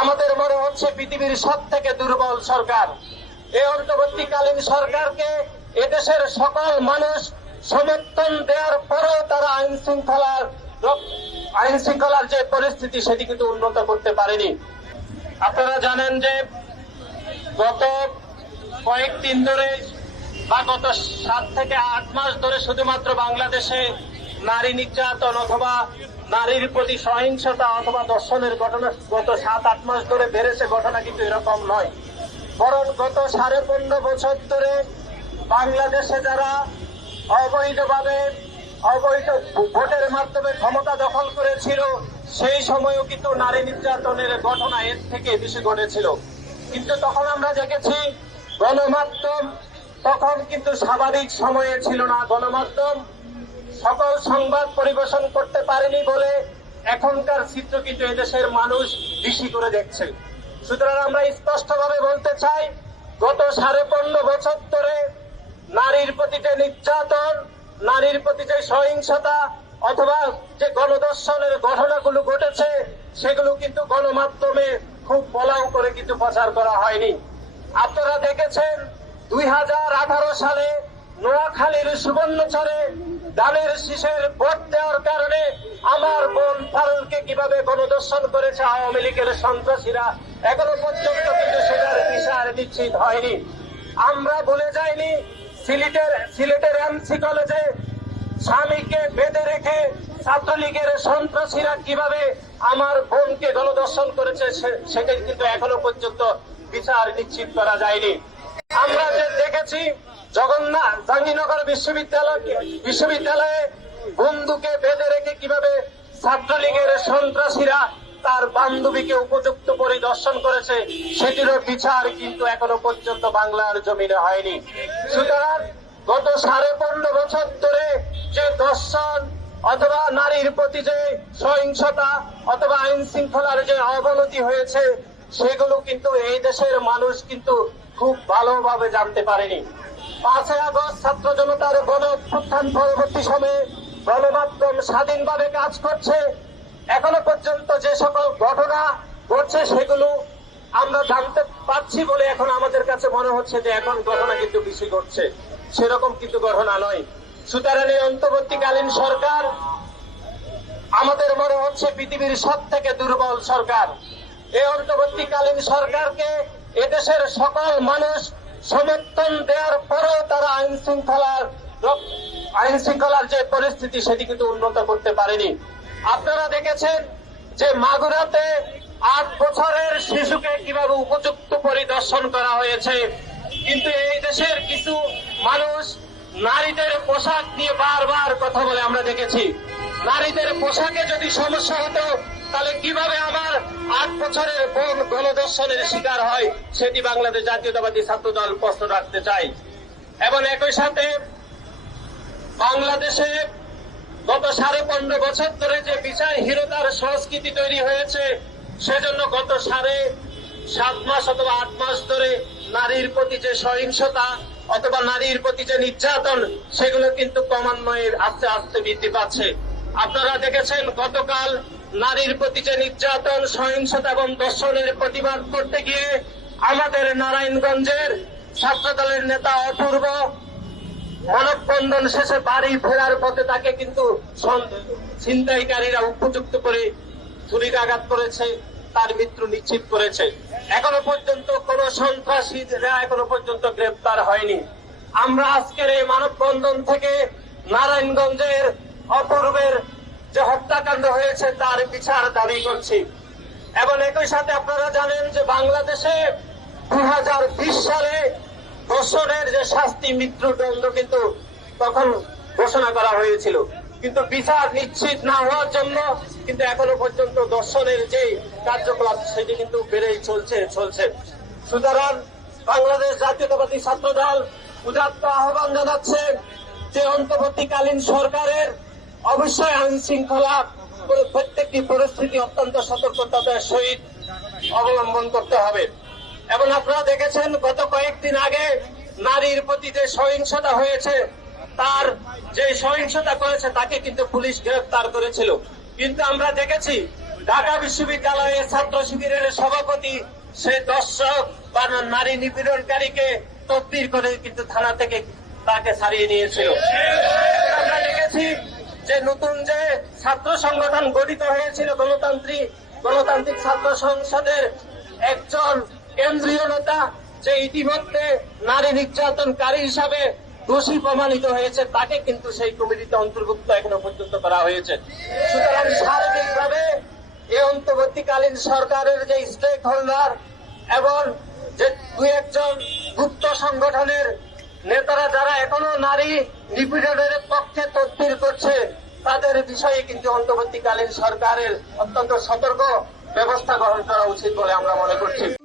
আমাদের মনে হচ্ছে পৃথিবীর সবথেকে দুর্বল সরকার। এই অন্তর্বর্তীকালীন সরকারকে এদেশের সকল মানুষ সমর্থন দেওয়ার পরেও তারা আইন শৃঙ্খলার যে পরিস্থিতি সেটি কিন্তু উন্নত করতে পারেনি। আপনারা জানেন যে গত কয়েকদিন ধরে বা গত 7 থেকে 8 মাস ধরে শুধুমাত্র বাংলাদেশে নারী নির্যাতন অথবা নারীর প্রতি সহিংসতা অথবা ধর্ষণের ঘটনা গত 7-8 মাস ধরে বেড়েছে। ঘটনা কিন্তু এরকম নয়, বরং গত 15.5 বছর ধরে বাংলাদেশে যারা অবৈধ ভোটের মাধ্যমে ক্ষমতা দখল করেছিল সেই সময়ও কিন্তু নারী নির্যাতনের ঘটনা এর থেকে বেশি ঘটেছিল। কিন্তু তখন আমরা দেখেছি গণমাধ্যম তখন কিন্তু স্বাভাবিক সময়ে ছিল না। গণমাধ্যম সকল সংবাদ পরিবেশন করতে পারেনি বলে এখনকার চিত্র কিন্তু এদেশের মানুষ বেশি করে দেখছে। সুতরাং আমরা স্পষ্টভাবে বলতে চাই, গত 15.5 বছর ধরে নারীর প্রতি যে নির্যাতন, নারীর প্রতি যে সহিংসতা অথবা যে গণধর্ষণের ঘটনাগুলো ঘটেছে সেগুলো কিন্তু গণমাধ্যমে খুব ফলাও করে কিন্তু প্রচার করা হয়নি। আপনারা দেখেছেন 2018 সালে নোয়াখালীর সুবর্ণচরে ধানের শীষের ভোট দেওয়ার কারণে আমার বোন ফারুলকে কিভাবে গণধর্ষণ করেছে আওয়ামী লীগের সন্ত্রাসীরা, এখনো পর্যন্ত কিন্তু সেটার বিচার নিশ্চিত হয়নি। আমরা ভুলে যাইনি সিলেটের এমসি কলেজে স্বামীকে বেঁধে রেখে ছাত্রলীগের সন্ত্রাসীরা কিভাবে আমার বোনকে গণধর্ষণ করেছে সেটা কিন্তু এখনো পর্যন্ত বিচার নিশ্চিত করা যায়নি। আমরা যে দেখেছি জাহাঙ্গীরনগর বিশ্ববিদ্যালয়ে বন্ধুকে বেঁধে রেখে কিভাবে ছাত্রলীগের সন্ত্রাসীরা তার বান্ধবীকে উপযুক্ত পরিদর্শন করেছে সেটিরও বিচার কিন্তু এখনো পর্যন্ত বাংলার জমিনে হয়নি। সুতরাং গত 15.5 বছর ধরে যে ধর্ষণ অথবা নারীর প্রতি যে সহিংসতা অথবা আইন শৃঙ্খলার যে অবনতি হয়েছে সেগুলো কিন্তু এই দেশের মানুষ কিন্তু খুব ভালোভাবে জানতে পারেনি। 5 আগস্ট ছাত্র জনতার গণ অভ্যুত্থান পরবর্তী সময়ে গণমাধ্যম স্বাধীনভাবে কাজ করছে। এখনো পর্যন্ত যে সকল ঘটনা ঘটছে সেগুলো আমরা জানতে পারছি বলে এখন আমাদের কাছে মনে হচ্ছে যে এখন ঘটনা কিন্তু বেশি ঘটছে, সেরকম কিন্তু ঘটনা নয়। সুতরাং এই অন্তর্বর্তীকালীন সরকার আমাদের মনে হচ্ছে পৃথিবীর সবথেকে দুর্বল সরকার। এই অন্তর্বর্তীকালীন সরকারকে এদেশের সকল মানুষ সমর্থন দেওয়ার পরেও তারা আইন শৃঙ্খলার যে পরিস্থিতি সেটি কিন্তু উন্নত করতে পারেনি। আপনারা দেখেছেন যে মাগুরাতে 8 বছরের শিশুকে কিভাবে উপযুক্ত পরিদর্শন করা হয়েছে, কিন্তু এই দেশের কিছু মানুষ নারীদের পোশাক নিয়ে বারবার কথা বলে আমরা দেখেছি। নারীদের পোশাকে যদি সমস্যা হতো তাহলে কিভাবে আমার 8 বছরের বোন গণধর্ষণের শিকার হয় সেটি বাংলাদেশ জাতীয়তাবাদী ছাত্র দল প্রশ্ন রাখতে চাই। এবং একই সাথে বাংলাদেশে গত 15.5 বছর ধরে যে বিচারহীনতার সংস্কৃতি তৈরি হয়েছে সেজন্য গত 7.5 মাস অথবা 8 মাস ধরে নারীর প্রতি যে সহিংসতা অথবা নারীর প্রতি যে নির্যাতন সেগুলো কিন্তু ক্রমান্বয়ে আস্তে আস্তে বৃদ্ধি পাচ্ছে। আপনারা দেখেছেন গতকাল নারীর প্রতি যে নির্যাতন সহিংসতা এবং ধর্ষণের প্রতিবাদ করতে গিয়ে আমাদের নারায়ণগঞ্জের ছাত্রদলের নেতা অপূর্ব মানববন্ধন শেষে বাড়ি ফেরার পথে তাকে কিন্তু ছিনতাইকারীরা উপযুক্ত করে ছুরিকাঘাত করেছে, তার মৃত্যু নিশ্চিত করেছে। এখনো পর্যন্ত কোন সন্ত্রাসীরা এখনো পর্যন্ত গ্রেপ্তার হয়নি। আমরা আজকের এই মানববন্ধন থেকে নারায়ণগঞ্জের অপূর্বের যে হত্যাকাণ্ড হয়েছে তার বিচার দাবি করছি। এবং একই সাথে আপনারা জানেন যে বাংলাদেশে 2020 সালে ধর্ষণের যে শাস্তি মৃত্যুদণ্ড কিন্তু তখন ঘোষণা করা হয়েছিল, কিন্তু বিচার নিশ্চিত না হওয়ার জন্য কিন্তু এখনো পর্যন্ত ধর্ষণের যে কার্যকলাপ সেটি কিন্তু বেড়েই চলছে। সুতরাং বাংলাদেশ জাতীয়তাবাদী ছাত্র দল উদাত্ত আহ্বান জানাচ্ছে যে অন্তর্বর্তীকালীন সরকারের অবশ্যই আইন শৃঙ্খলা প্রত্যেকটি পরিস্থিতি অত্যন্ত সতর্কতার সহিত অবলম্বন করতে হবে। এবং আপনারা দেখেছেন গত কয়েকদিন আগে নারীর প্রতি যে সহিংসতা হয়েছে তার যে সহিংসতা করেছে তাকে কিন্তু পুলিশ গ্রেফতার করেছিল, কিন্তু আমরা দেখেছি ঢাকা বিশ্ববিদ্যালয়ের ছাত্র শিবিরের সভাপতি সে দর্শক বা নারী নিপীড়নকারীকে তদবির করে কিন্তু থানা থেকে তাকে ছাড়িয়ে নিয়েছিল। আমরা দেখেছি যে নতুন যে ছাত্র সংগঠন গঠিত হয়েছিল গণতান্ত্রিক ছাত্র সংসদের একজন কেন্দ্রীয় নেতা যে ইতিমধ্যে নারী নির্যাতনকারী হিসাবে দোষী প্রমাণিত হয়েছে, তাকে কিন্তু সেই কমিটিতে অন্তর্ভুক্ত এখনো পর্যন্ত করা হয়েছে। সুতরাং সার্বিকভাবে এই অন্তর্বর্তীকালীন সরকারের যে স্টেক হোল্ডার এবং যে দুই একজন গুপ্ত সংগঠনের নেতারা যারা এখনো নারী নিপীড়নের পক্ষে তদবির করছে, তাদের বিষয়ে কিন্তু অন্তর্বর্তীকালীন সরকারের অত্যন্ত সতর্ক ব্যবস্থা গ্রহণ করা উচিত বলে আমরা মনে করছি।